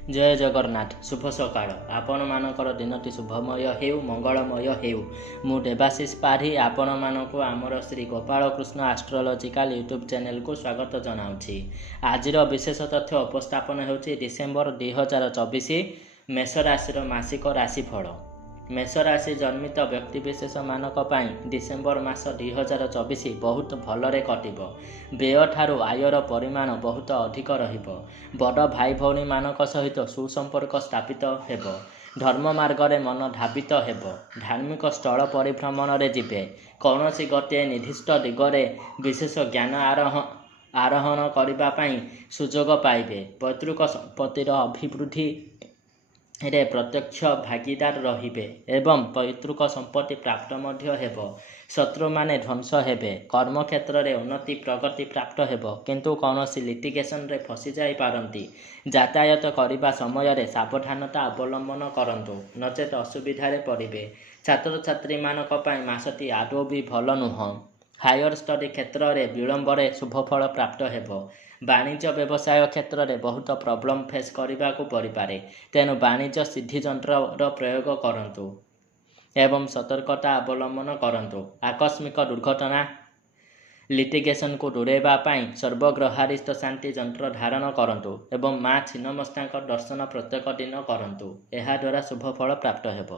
जय जगन्नाथ शुभ सकाळ आपण मानकर दिनटी शुभमय हेउ मंगलमय हेउ मु देवाशीष पाढ़ी आपण मानक आमर Shri Gopal Krishna astrological YouTube channel को स्वागत जनाऊँगी। आज विशेष तथ्य उपस्थापन होछि डिसेम्बर 2024 मेष राशि मासिक राशिफल। मेष राशि जन्मित व्यक्तिविशेष मानक डिसेम्बर मास 2024 बहुत भलरे कटिब। व्यय ठारू आयर परिमाण बहुत अधिक रहिब। बड़ भाई भौणी मानक सहित सुसंपर्क स्थापित हेब। धर्म मार्गरे मन धावित हेब। धार्मिक स्थल परिभ्रमण रे जिबे। कौनसी गोटे निर्दिष्ट दिगरे विशेष ज्ञान आरोहण करिबा पई सुजोग पाइबे। पैतृक संपत्तिर अभिवृद्धि रे प्रत्यक्ष भागीदार रहिबे एवं पैतृक संपत्ति प्राप्त मध्य हेब। शत्रु माने ध्वंस हेबे। कर्म क्षेत्र रे उन्नति प्रगति प्राप्त हेब किंतु कौनसी लिटिगेशन रे फसी जाई पारंती। यातायात करिबा समय रे सावधानता अवलंबन करंतु नचेत असुविधा रे पड़िबे। छात्र छात्री मानक पई मासटी आदौ भी भल नुह। हायर स्टडी क्षेत्र रे विलंबरे शुभफल प्राप्त हेब। वाणिज्य व्यवसाय क्षेत्र में बहुत प्रॉब्लम फेस करने को पड़िपारे तेणु वाणिज्य सिद्धियंत्र प्रयोग करंतु एवं सतर्कता अवलंबन करंतु। आकस्मिक दुर्घटना लिटिगेशन को दूरेबा पाई सर्वग्रहारिष्ट शांति यंत्र धारण करंतु एवं माँ छिन्नमस्ता दर्शन प्रत्येक दिन करंतु। एहा द्वारा शुभफल प्राप्त हेब।